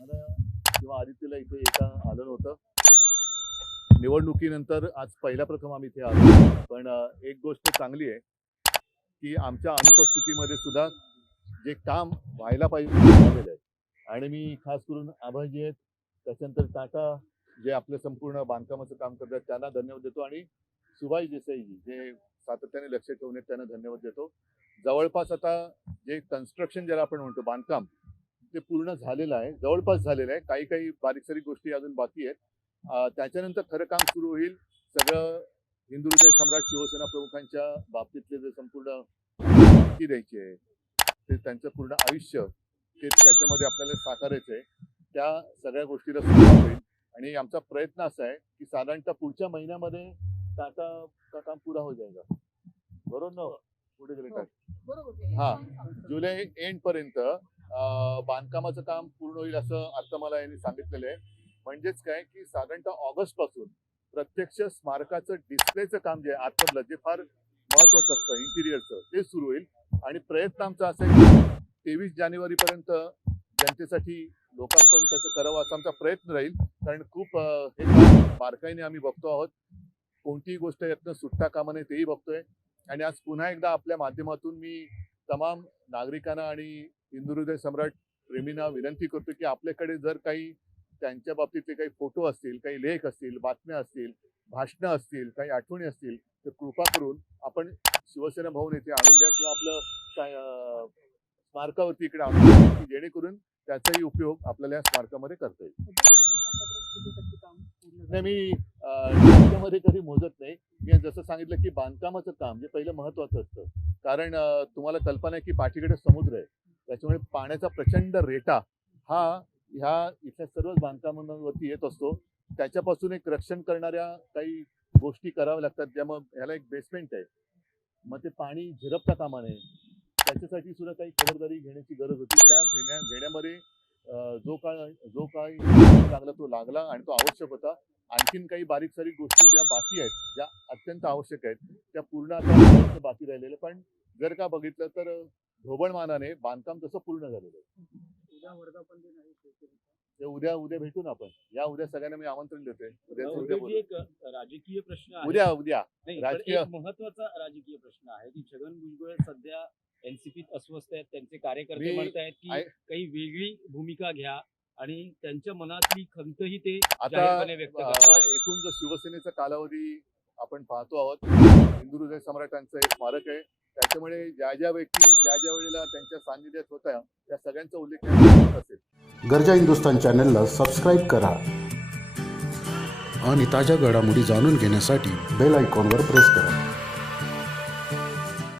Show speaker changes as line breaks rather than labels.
मला किंवा आदित्यला इथे एका आलं होतं निवडणुकीनंतर आज पहिल्या प्रथम आम्ही इथे आलो. पण एक गोष्ट चांगली आहे की आमच्या अनुपस्थितीमध्ये सुद्धा जे काम व्हायला पाहिजे झालेलं आहे. आणि मी खास करून आभाजी आहेत त्याच्यानंतर टाटा जे आपलं संपूर्ण बांधकामाचं काम करतात त्यांना धन्यवाद देतो. आणि सुभाष देसाईजी जे सातत्याने लक्ष ठेवून आहेत त्यांना धन्यवाद देतो. जवळपास आता जे कन्स्ट्रक्शन ज्याला आपण म्हणतो बांधकाम ते पूर्ण झालेलं आहे. जवळपास झालेलं आहे. काही काही बारीक सारीक गोष्टी अजून बाकी आहेत. त्याच्यानंतर खरं काम सुरू होईल. सगळं हिंदू हृदय सम्राट शिवसेना प्रमुखांच्या बाबतीतले जे संपूर्ण माहिती द्यायची आहे ते त्यांचं पूर्ण आयुष्य ते त्याच्यामध्ये आपल्याला साकारायचं आहे. त्या सगळ्या गोष्टीला सुरुवात होईल. आणि आमचा प्रयत्न असा आहे की साधारणतः पुढच्या महिन्यामध्ये टाटा का काम पुरा हो जाएगा बरोबर ना? पुढे गेले काय? हा. जुलै एंड पर्यंत बांधकामाचं काम पूर्ण होईल असं आता मला यांनी सांगितलेलं आहे. म्हणजेच काय की साधारणतः ऑगस्टपासून प्रत्यक्ष स्मारकाचं डिस्प्लेचं काम जे आहे आतमधलं जे फार महत्वाचं असतं इंटिरियरचं ते सुरू होईल. आणि प्रयत्न आमचा असा आहे की तेवीस जानेवारीपर्यंत जनतेसाठी लोकार्पण त्याचं करावं असा आमचा प्रयत्न राहील. कारण खूप हे बारकाईने आम्ही बघतो आहोत. कोणतीही गोष्ट यातनं सुट्टा कामा नये तेही बघतोय. आणि आज पुन्हा एकदा आपल्या माध्यमातून मी तमाम नागरिकांना आणि हिंदू सम्राट प्रेमींना विनंती करतो की आपल्याकडे जर काही त्यांच्या बाबतीतले काही फोटो असतील काही लेख असतील बातम्या असतील भाषणं असतील काही आठवणी असतील तर कृपा करून आपण शिवसेना भवन येथे आणून द्या किंवा आपलं काय, स्मारकावरती इकडे आणून द्या की जेणेकरून त्याचाही उपयोग आपल्याला या स्मारकामध्ये करता येईल. नाही मी अं, कधी मोजत नाही. मी जसं सांगितलं की बांधकामाचं काम जे पहिलं महत्वाचं असतं. कारण तुम्हाला कल्पना आहे की पाठीकडे समुद्र आहे. त्याच्यामुळे पाण्याचा प्रचंड रेटा हा ह्या इथल्या सर्वच बांधकामांवरती येत असतो. त्याच्यापासून एक रक्षण करणाऱ्या काही गोष्टी कराव्या लागतात. ज्या मग ह्याला एक बेसमेंट आहे. मग ते पाणी झिरपता कामा नये त्याच्यासाठी सुद्धा काही खबरदारी घेण्याची गरज होती. त्या घेण्या घेण्यामध्ये जो काळ जो काळ लागला तो लागला आणि तो आवश्यक होता. आणखीन काही बारीक सारीक गोष्टी ज्या बाकी आहेत ज्या अत्यंत आवश्यक आहेत त्या पूर्ण आता बाकी राहिलेल्या पण जर का बघितलं तर ढोबळमानाने बांधकाम तसं पूर्ण झालेलं आहे. ते उद्या उद्या भेटू ना आपण. या उद्या सगळ्यांना मी आमंत्रण देतोय.
राजकीय प्रश्न
उद्या उद्या.
नाही,
राजकीय-
महत्त्वाचा राजकीय प्रश्न आहे की छगन भुजबळ सध्या एनसीपीत अस्वस्थ आहेत त्यांचे कार्यकर्ते म्हणतायत की काही वेगळी भूमिका घ्या आणि त्यांच्या मनातली खंतही ते
आता. एकूण जो शिवसेनेचा कालावधी आपण पाहतो आहोत हिंदू हृदय सम्राटांचं एक स्मारक आहे. त्याच्यामुळे ज्या ज्या व्यक्ती ज्या ज्या वेळेला त्यांच्या सान्निध्यात होत्या त्या सगळ्यांचा उल्लेख असेल.
गरजा हिंदुस्तान चॅनलला सबस्क्राईब करा
आणि ताज्या घडामोडी जाणून घेण्यासाठी
बेल आयकॉनवर प्रेस करा.